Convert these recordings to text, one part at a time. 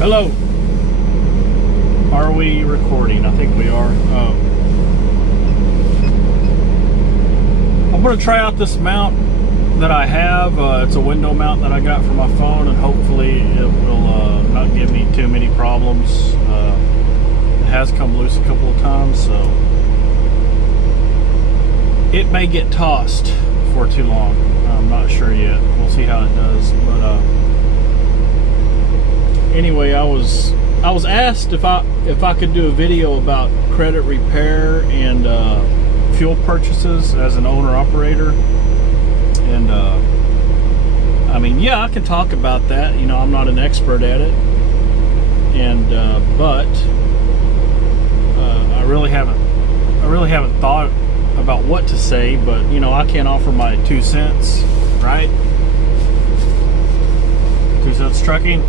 Hello. Are we recording? I think we are. I'm going to try out this mount that I have. It's a window mount that I got for my phone, and hopefully it will not give me too many problems. It has come loose a couple of times, so it may get tossed for too long. I'm not sure yet. We'll see how it does. But anyway, I was asked if I could do a video about credit repair and fuel purchases as an owner operator, and I mean, yeah, I can talk about that. You know, I'm not an expert at it, and but I really haven't thought about what to say. But you know, I can't offer my 2 cents, right? 2 cents trucking.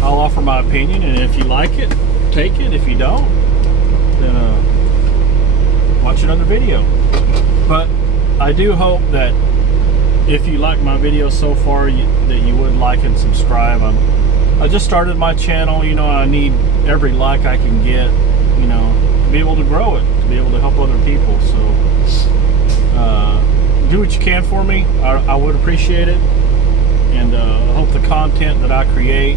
I'll offer my opinion, and if you like it, take it. If you don't, then watch another video. But I do hope that if you like my video so far, that you would like and subscribe. I just started my channel. You know, I need every like I can get, you know, to be able to grow it, to be able to help other people. So do what you can for me. I would appreciate it, and I hope the content that I create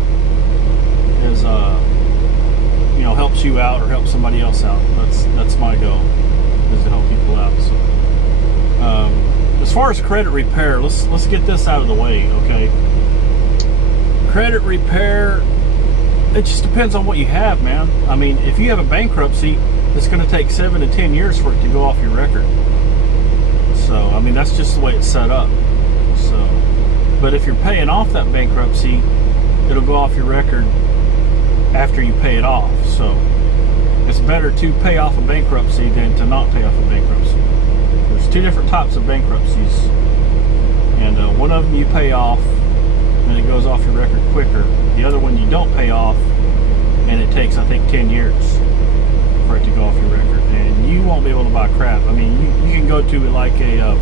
is you know, helps you out or helps somebody else out. That's my goal, is to help people out. So as far as credit repair, let's get this out of the way, okay? Credit repair, it just depends on what you have, man. I mean, if you have a bankruptcy, it's going to take 7 to 10 years for it to go off your record. So I mean, that's just the way it's set up. So, but if you're paying off that bankruptcy, it'll go off your record after you pay it off. So it's better to pay off a bankruptcy than to not pay off a bankruptcy. There's 2 different types of bankruptcies, and one of them you pay off and it goes off your record quicker. The other one you don't pay off, and it takes, I think, 10 years for it to go off your record, and you won't be able to buy crap. I mean, you can go to like a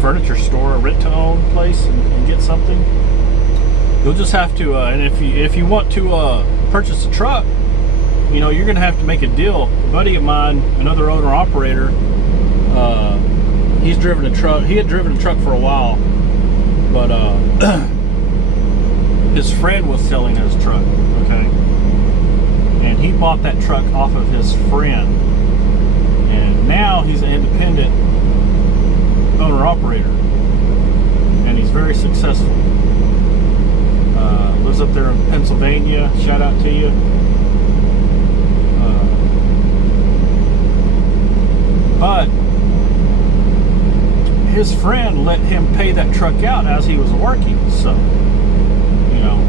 furniture store, a rent-to-own place, and get something. You'll just have to, and if you want to purchase a truck, you know, you're going to have to make a deal. A buddy of mine, another owner operator, he's driven a truck. He had driven a truck for a while, but his friend was selling his truck, okay, and he bought that truck off of his friend, and now he's an independent owner operator, and he's very successful. Lives up there in Pennsylvania. Shout out to you. But his friend let him pay that truck out as he was working. So, you know,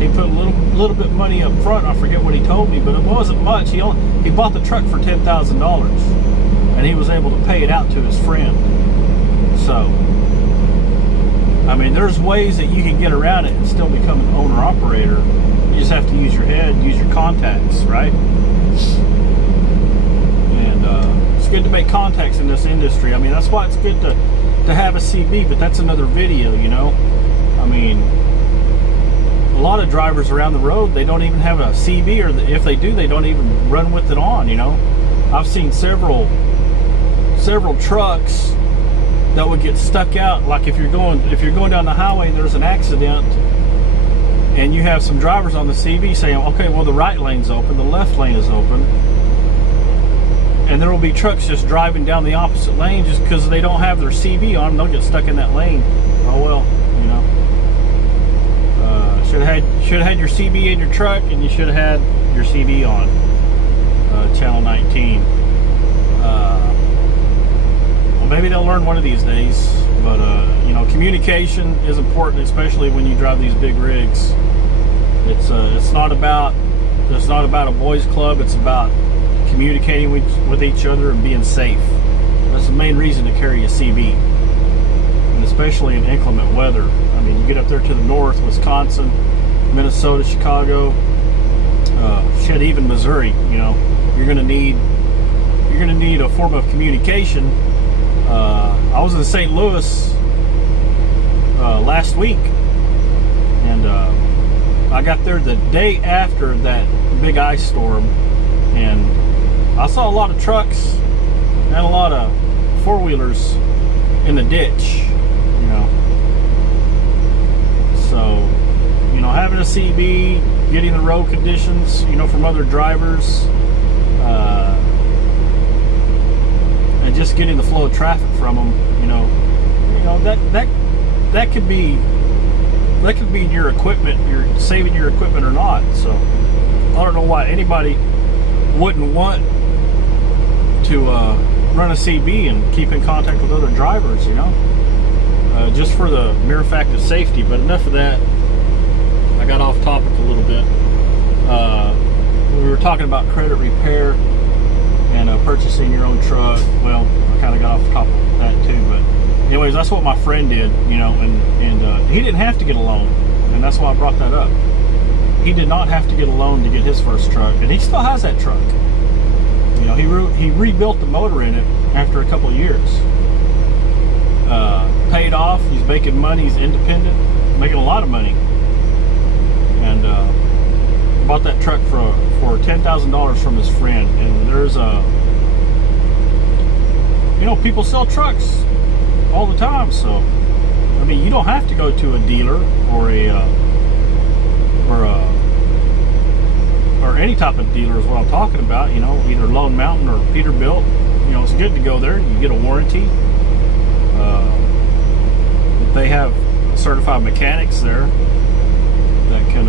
he put a little bit of money up front. I forget what he told me, but it wasn't much. He bought the truck for $10,000, and he was able to pay it out to his friend. So, I mean, there's ways that you can get around it and still become an owner-operator. You just have to use your head, use your contacts, right? And it's good to make contacts in this industry. I mean, that's why it's good to have a CB, but that's another video, you know? I mean, a lot of drivers around the road, they don't even have a CB, or if they do, they don't even run with it on, you know? I've seen several trucks that would get stuck out. Like if you're going down the highway and there's an accident, and you have some drivers on the CB saying, okay, well, the right lane's open, the left lane is open, and there will be trucks just driving down the opposite lane just because they don't have their CB on. They'll get stuck in that lane. Oh well, you know. Should have had your CB in your truck, and you should have had your CB on. Channel 19. Maybe they'll learn one of these days, but you know, communication is important, especially when you drive these big rigs. It's not about a boys club. It's about communicating with each other and being safe. That's the main reason to carry a CB, and especially in inclement weather. I mean, you get up there to the north, Wisconsin, Minnesota, Chicago, shit, even Missouri. You know, you're gonna need a form of communication. I was in St. Louis last week, and I got there the day after that big ice storm, and I saw a lot of trucks and a lot of four-wheelers in the ditch, you know. So, you know, having a CB, getting the road conditions, you know, from other drivers, and just getting the flow of traffic from them, you know that could be in your equipment. You're saving your equipment or not. So I don't know why anybody wouldn't want to run a CB and keep in contact with other drivers, you know, just for the mere fact of safety. But enough of that. I got off topic a little bit. We were talking about credit repair and purchasing your own truck. Well, I kind of got off topic of that too, but anyways, that's what my friend did, you know, and he didn't have to get a loan, and that's why I brought that up. He did not have to get a loan to get his first truck, and he still has that truck. You know, he rebuilt the motor in it after a couple of years. Paid off. He's making money. He's independent, making a lot of money, and bought that truck for $10,000 from his friend. And there's you know, people sell trucks all the time. So I mean, you don't have to go to a dealer or any type of dealer is what I'm talking about. You know, either Lone Mountain or Peterbilt. You know, it's good to go there. You get a warranty. They have certified mechanics there that can,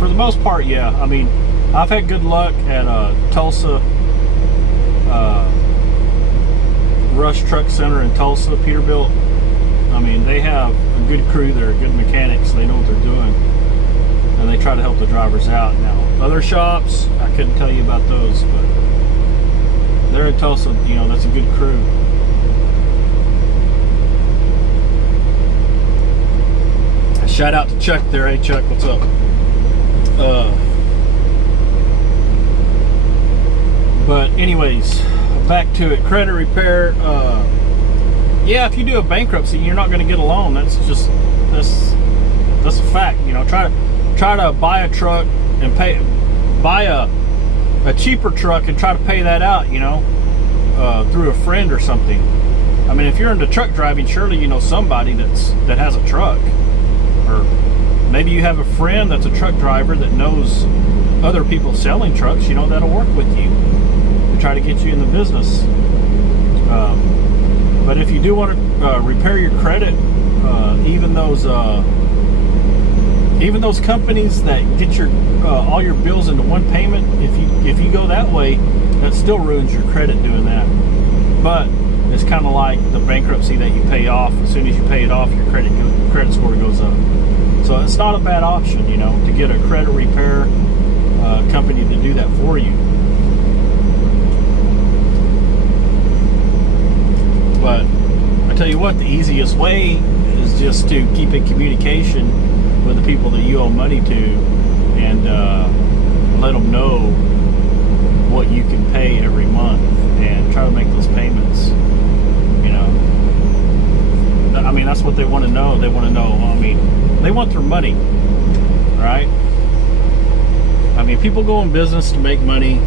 for the most part, yeah. I mean, I've had good luck at Tulsa, Rush Truck Center in Tulsa, Peterbilt. I mean, they have a good crew there, good mechanics. They know what they're doing, and they try to help the drivers out. Now, other shops, I couldn't tell you about those, but they're in Tulsa. You know, that's a good crew. Shout out to Chuck there. Hey, Chuck, what's up? But anyways, back to it. Credit repair. Yeah, if you do a bankruptcy, you're not going to get a loan. That's a fact. You know, try to buy a truck and buy a cheaper truck and try to pay that out. You know, through a friend or something. I mean, if you're into truck driving, surely you know somebody that has a truck. Or maybe you have a friend that's a truck driver that knows other people selling trucks, you know, that'll work with you to try to get you in the business. But if you do want to repair your credit, even those companies that get your all your bills into one payment, if you go that way, that still ruins your credit doing that. But it's kind of like the bankruptcy that you pay off. As soon as you pay it off, your credit score goes up. So it's not a bad option, you know, to get a credit repair company to do that for you. But I tell you what, the easiest way is just to keep in communication with the people that you owe money to, and let them know what you can pay every month, and try to make those payments. You know, I mean, that's what they want to know. They want to know. I mean, they want their money, right? I mean, people go in business to make money.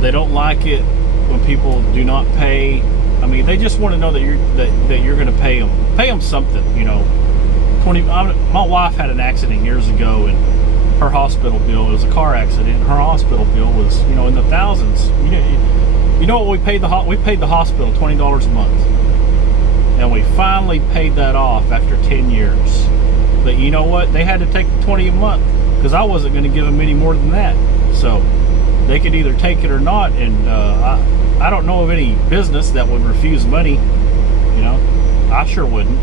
They don't like it when people do not pay. I mean, they just want to know that you're going to pay them something. You know, my wife had an accident years ago, and her hospital bill, it was a car accident. Her hospital bill was, you know, in the thousands. You know what we paid we paid the hospital $20 a month, and we finally paid that off after 10 years. But you know what? They had to take the 20 a month because I wasn't going to give them any more than that. So they could either take it or not. And I don't know of any business that would refuse money. You know, I sure wouldn't.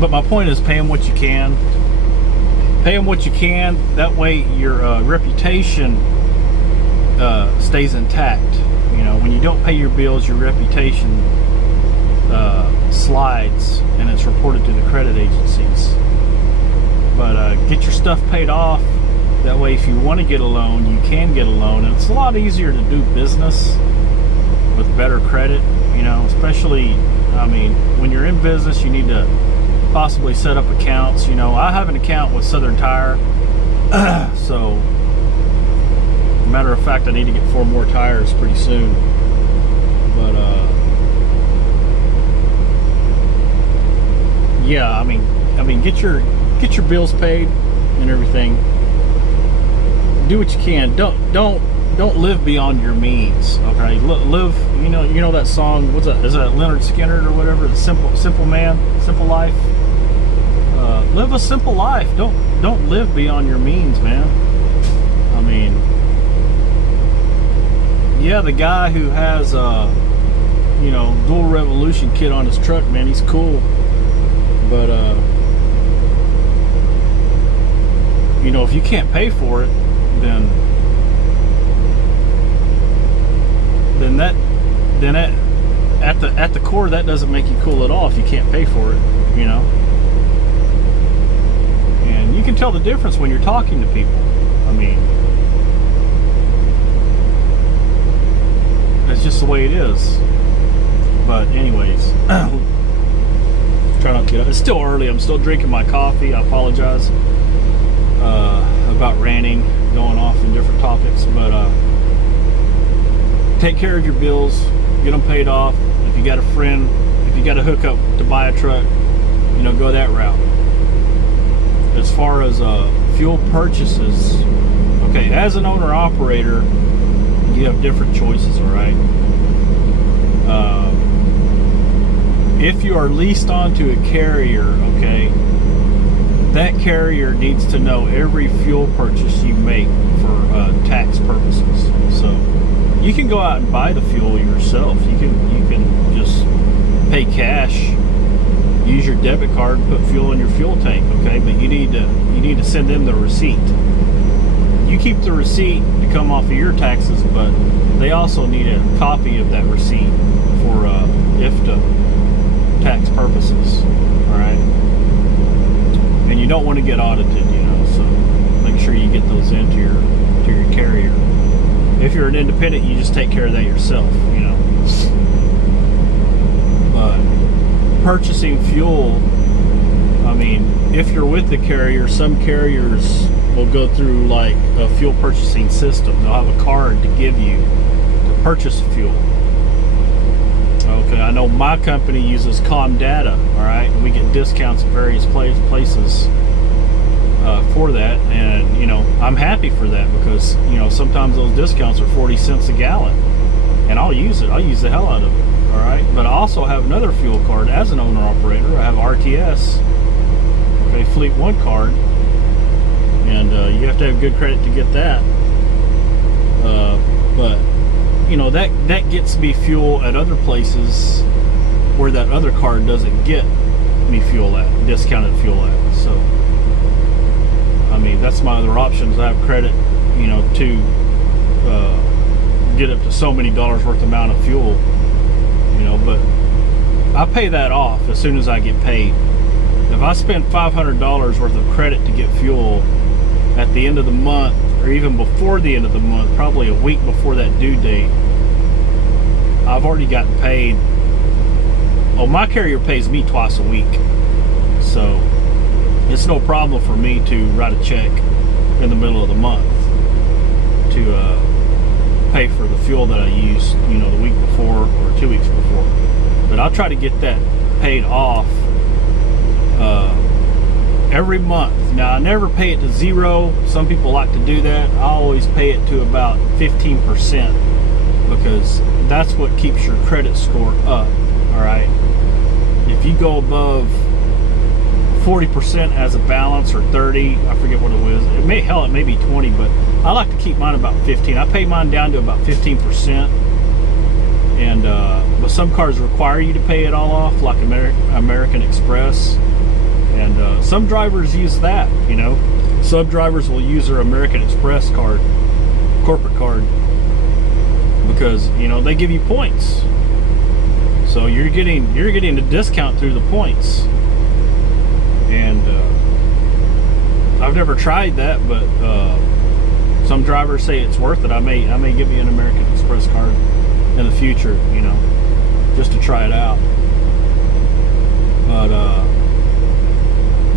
But my point is, pay them what you can. Pay them what you can. That way your reputation stays intact. You know, when you don't pay your bills, your reputation slides, and it's reported to the credit agencies. But get your stuff paid off. That way, if you want to get a loan, you can get a loan. And it's a lot easier to do business with better credit. You know, especially I mean, when you're in business, you need to possibly set up accounts. You know, I have an account with Southern Tire, so matter of fact, I need to get 4 more tires pretty soon. But yeah, I mean, get your bills paid and everything. Do what you can. Don't live beyond your means. Okay, live. You know that song. What's that? Is that Leonard Skinner or whatever? The simple man, simple life. Live a simple life. Don't live beyond your means, man. I mean, yeah, the guy who has dual revolution kit on his truck, man, he's cool. But if you can't pay for it, then at the core, that doesn't make you cool at all if you can't pay for it, And you can tell the difference when you're talking to people. I mean, that's just the way it is. But anyways, try not to get up. It's still early. I'm still drinking my coffee. I apologize about ranting, going off in different topics, but take care of your bills, get them paid off. If you got a friend, if you got a hookup to buy a truck, go that route. As far as fuel purchases, okay, as an owner operator, you have different choices, all right? If you are leased onto a carrier, okay, that carrier needs to know every fuel purchase you make for tax purposes. So you can go out and buy the fuel yourself. You can just pay cash, use your debit card, and put fuel in your fuel tank, okay? But you need to send them the receipt. You keep the receipt to come off of your taxes, but they also need a copy of that receipt for IFTA tax purposes, all right? And you don't want to get audited, so make sure you get those into your carrier. If you're an independent, you just take care of that yourself, But purchasing fuel, I mean, if you're with the carrier, some carriers will go through like a fuel purchasing system. They'll have a card to give you to purchase fuel. Okay, I know my company uses Comdata, all right, and we get discounts at various places for that, and I'm happy for that because sometimes those discounts are 40 cents a gallon, and I'll use it. I'll use the hell out of it, all right. But I also have another fuel card as an owner operator. I have RTS, okay, Fleet One card, and you have to have good credit to get that. But that gets me fuel at other places where that other card doesn't get me fuel at, discounted fuel at. So, I mean, that's my other options. I have credit, to get up to so many dollars worth amount of fuel, but I pay that off as soon as I get paid. If I spend $500 worth of credit to get fuel at the end of the month, or even before the end of the month, probably a week before that due date, I've already gotten paid. Oh, my carrier pays me twice a week, so it's no problem for me to write a check in the middle of the month to pay for the fuel that I used, the week before or 2 weeks before. But I'll try to get that paid off every month. Now, I never pay it to zero. Some people like to do that. I always pay it to about 15% because that's what keeps your credit score up, all right? If you go above 40% as a balance, or 30, I forget what it was. It may be 20, but I like to keep mine about 15. I pay mine down to about 15%. And but some cards require you to pay it all off, like American Express. And some drivers use that, Some drivers will use their American Express card, corporate card, because they give you points. So you're getting a discount through the points. And I've never tried that, but some drivers say it's worth it. I may give you an American Express card in the future, just to try it out.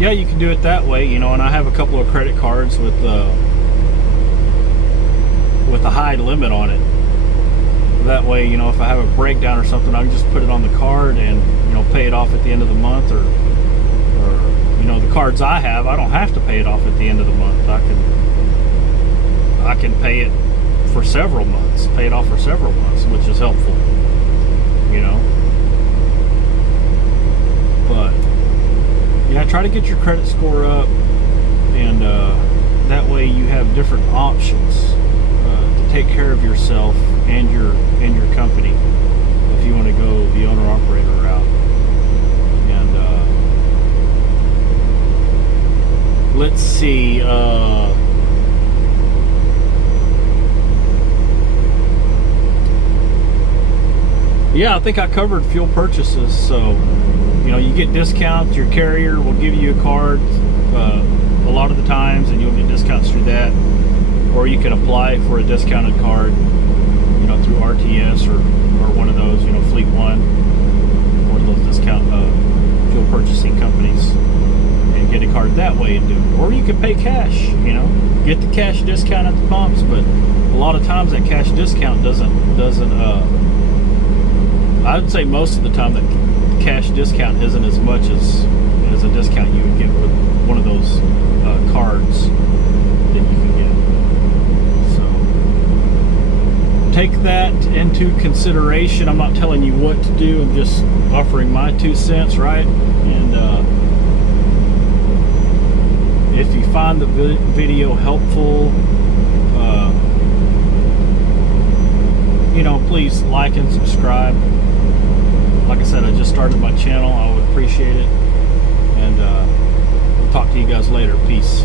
yeah, you can do it that way, you know. And I have a couple of credit cards with a high limit on it. That way, you know, if I have a breakdown or something, I can just put it on the card and, you know, pay it off at the end of the month, or you know, the cards I have, I don't have to pay it off at the end of the month. I can pay it for several months, pay it off for several months, which is helpful, you know. But yeah, try to get your credit score up, and that way you have different options to take care of yourself and your company if you want to go the owner operator route. And let's see, yeah, I think I covered fuel purchases. So, you know, you get discounts. Your carrier will give you a card a lot of the times, and you'll get discounts through that. Or you can apply for a discounted card, you know, through RTS or one of those, you know, Fleet One, one of those discount fuel purchasing companies, and get a card that way and do it. Or you can pay cash, you know, get the cash discount at the pumps. But a lot of times that cash discount doesn't I would say most of the time that cash discount isn't as much as a discount you would get with one of those cards that you can get. So take that into consideration. I'm not telling you what to do. I'm just offering my 2 cents, right? And if you find the video helpful, you know, please like and subscribe. Like I said, I just started my channel. I would appreciate it. And I'll talk to you guys later. Peace.